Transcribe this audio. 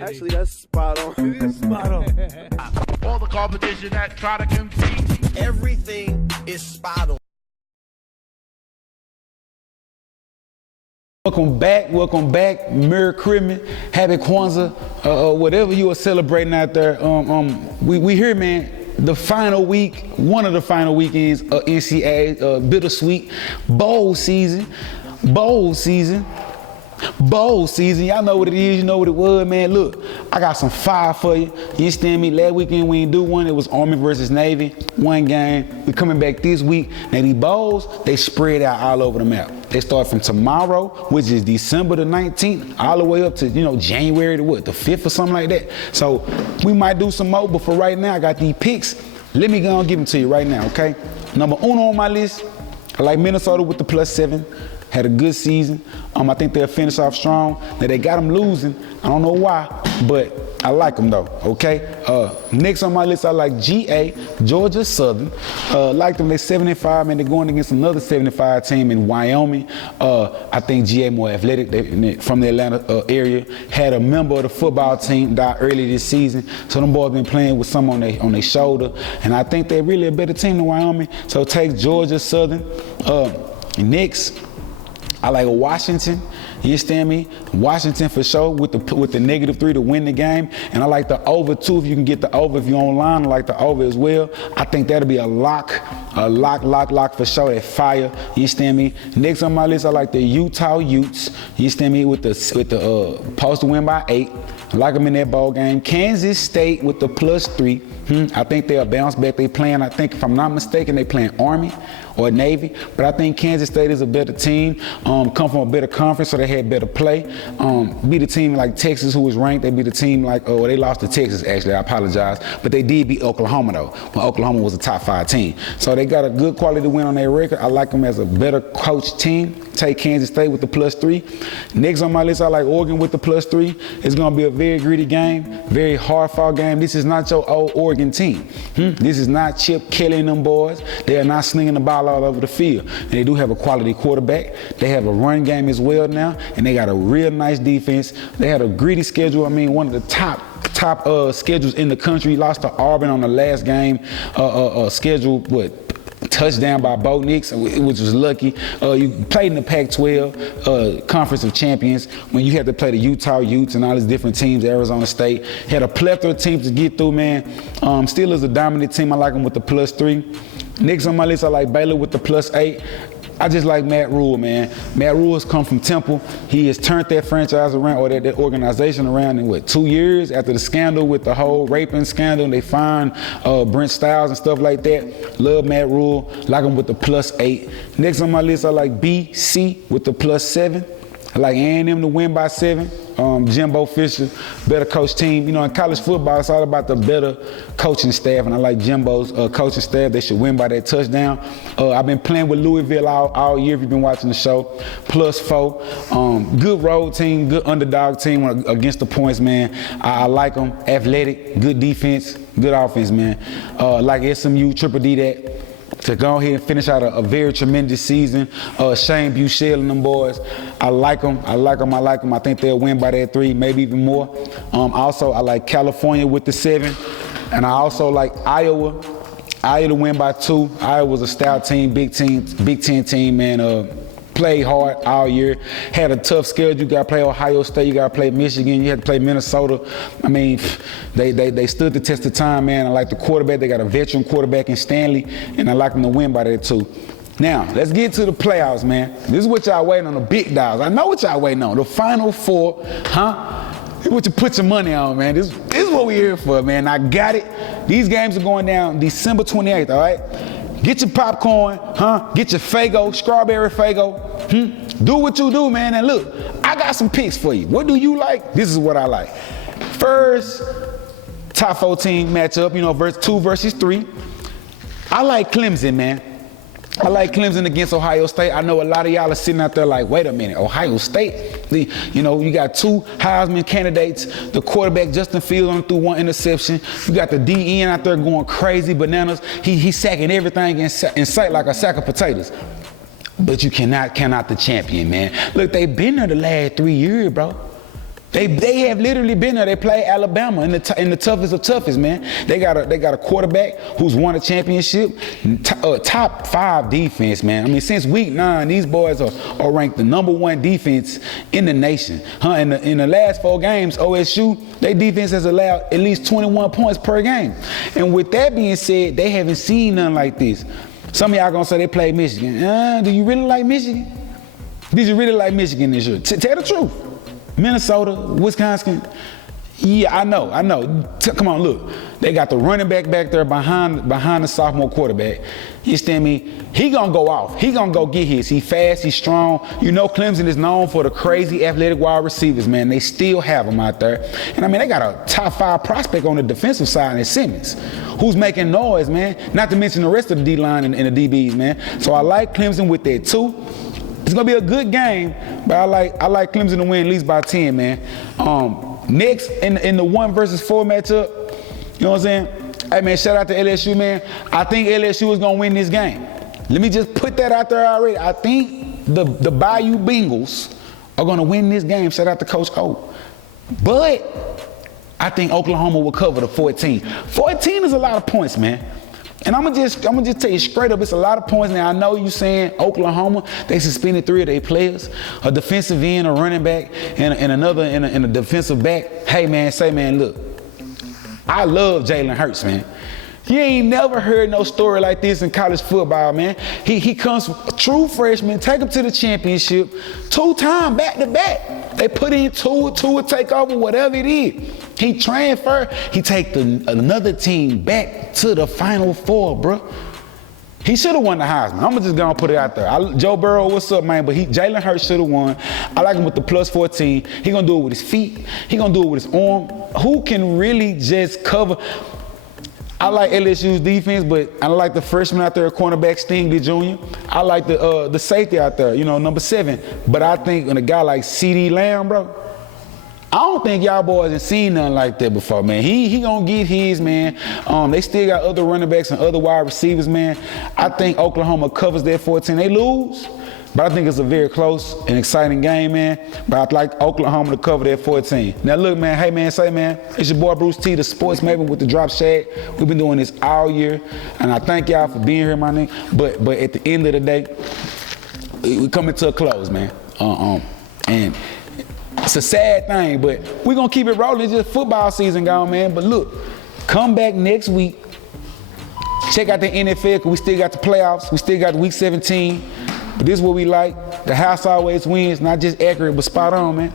Actually, that's spot on. It is spot on. All the competition that try to compete. Everything is spot on. Welcome back. Merry Christmas, Happy Kwanzaa, whatever you are celebrating out there. We here, man. The final week, one of the final weekends of NCAA, bittersweet bowl season. Y'all know what it is, you know what it was, man. Look, I got some fire for you. You understand me? Last weekend we didn't do one. It was Army versus Navy, one game. We coming back this week. Now these bowls, they spread out all over the map. They start from tomorrow, which is December the 19th, all the way up to, January the 5th or something like that. So we might do some more, but for right now, I got these picks. Let me go and give them to you right now, okay? Number uno on my list, I like Minnesota with the +7. Had a good season. I think they'll finish off strong. Now they got them losing. I don't know why, but I like them though, okay? Next on my list, I like GA, Georgia Southern. Like them, they're 75, man. They're going against another 75 team in Wyoming. I think GA more athletic. They from the Atlanta area. Had a member of the football team die early this season. So them boys been playing with some on their shoulder. And I think they're really a better team than Wyoming. So take Georgia Southern. Next, I like Washington. You understand me? Washington for sure with the -3 to win the game. And I like the over too. If you can get the over, if you're online, I like the over as well. I think that'll be a lock for sure. That fire. You understand me? Next on my list, I like the Utah Utes. You understand me? With the supposed to win by 8. I like them in that ball game. Kansas State with the +3. I think they'll bounce back. They playing, I think, if I'm not mistaken, they playing Army or Navy. But I think Kansas State is a better team. Come from a better conference, so they had better play. Beat a team like Texas, who was ranked. They beat a team like, they lost to Texas, actually. I apologize. But they did beat Oklahoma, though, when Oklahoma was a top 5 team. So they got a good quality win on their record. I like them as a better coached team. Take Kansas State with the +3. Next on my list, I like Oregon with the +3. It's going to be a very gritty game, very hard-fought game. This is not your old Oregon team. This is not Chip Kelly and them boys. They are not slinging the ball all over the field. And they do have a quality quarterback. They have a run game as well now, and they got a real nice defense. They had a gritty schedule. I mean, one of the top schedules in the country. Lost to Auburn on the last game. Scheduled, touchdown by Bo Nix, which was lucky. You played in the Pac-12 Conference of Champions when you had to play the Utah Utes and all these different teams, Arizona State. Had a plethora of teams to get through, man. Still is a dominant team. I like them with the +3. Next on my list, I like Baylor with the +8. I just like Matt Rule, man. Matt Rule has come from Temple. He has turned that franchise around, or that organization around in 2 years after the scandal with the whole raping scandal. And they fined Brent Stiles and stuff like that. Love Matt Rule. Like him with the +8. Next on my list, I like BC with the +7. I like A&M to win by 7. Jimbo Fisher, better coach team. In college football, it's all about the better coaching staff, and I like Jimbo's coaching staff. They should win by that touchdown. I've been playing with Louisville all year if you've been watching the show. +4. Good road team, good underdog team against the points, man. I like them. Athletic, good defense, good offense, man. Like SMU, Triple D that. To go ahead and finish out a very tremendous season. Shane Buechele and them boys. I like them. I think they'll win by that 3, maybe even more. Also, I like California with the 7. And I also like Iowa. Iowa to win by 2. Iowa was a stout team, Big Ten team, man. Played hard all year. Had a tough schedule. You got to play Ohio State. You got to play Michigan. You had to play Minnesota. I mean, they stood the test of time, man. I like the quarterback. They got a veteran quarterback in Stanley, and I like them to win by that too. Now, let's get to the playoffs, man. This is what y'all waiting on, the big dogs. I know what y'all waiting on. The Final Four, This is what you put your money on, man. This is what we're here for, man. I got it. These games are going down December 28th, all right? Get your popcorn, Get your Faygo, strawberry Faygo. Do what you do, man. And look, I got some picks for you. What do you like? This is what I like. First, top 4 team matchup, 2 versus 3. I like Clemson, man. I like Clemson against Ohio State. I know a lot of y'all are sitting out there like, wait a minute, Ohio State? You got 2 Heisman candidates. The quarterback, Justin Fields, only threw 1 interception. You got the DN out there going crazy bananas. He's sacking everything in sight like a sack of potatoes. But you cannot count out the champion, man. Look, they've been there the last 3 years, bro. They have literally been there. They play Alabama in the toughest of toughest, man. They got a quarterback who's won a championship, top 5 defense, man. I mean, since week 9, these boys are ranked the #1 defense in the nation. In the last 4 games, OSU, their defense has allowed at least 21 points per game. And with that being said, they haven't seen nothing like this. Some of y'all gonna say they played Michigan. Do you really like Michigan? Did you really like Michigan this year? Tell the truth. Minnesota, Wisconsin, yeah, I know. Come on, look. They got the running back there behind the sophomore quarterback. You understand me? He gonna go off. He gonna go get his. He fast, he's strong. You know Clemson is known for the crazy athletic wide receivers, man. They still have them out there. And I mean, they got a top 5 prospect on the defensive side in Simmons, who's making noise, man. Not to mention the rest of the D-line and the DBs, man. So I like Clemson with that too. It's gonna be a good game, but I like Clemson to win at least by 10, man. Next in the 1 versus 4 matchup, you know what I'm saying? Hey man, shout out to LSU, man. I think LSU is gonna win this game. Let me just put that out there already. I think the Bayou Bengals are gonna win this game. Shout out to Coach O. But I think Oklahoma will cover the 14. 14 is a lot of points, man. And I'm gonna just tell you straight up, it's a lot of points. Now I know you saying Oklahoma, they suspended 3 of their players, a defensive end, a running back, and another and a defensive back. Hey man, look, I love Jalen Hurts, man. You ain't never heard no story like this in college football, man. He comes a true freshman, take him to the championship, 2 times back to back. They put in two will take over, whatever it is. He transferred, he take another team back to the Final Four, bro. He should have won the Heisman. I'm just gonna put it out there. Joe Burrow, what's up, man? But Jalen Hurts should have won. I like him with the plus 14. He gonna do it with his feet. He gonna do it with his arm. Who can really just cover? I like LSU's defense, but I like the freshman out there, cornerback Stingley Jr. I like the safety out there, you know, number 7. But I think when a guy like C.D. Lamb, bro, I don't think y'all boys have seen nothing like that before, man. He gonna get his, man. They still got other running backs and other wide receivers, man. I think Oklahoma covers their 14. They lose, but I think it's a very close and exciting game, man. But I'd like Oklahoma to cover their 14. Now look, man, hey man, it's your boy Bruce T, the sports maven with the Drop Shack. We've been doing this all year, and I thank y'all for being here, my nigga. But at the end of the day, we coming to a close, man. And it's a sad thing, but we're gonna keep it rolling. It's just football season gone, man. But look, come back next week. Check out the NFL, because we still got the playoffs. We still got week 17. But this is what we like. The house always wins, not just accurate, but spot on, man.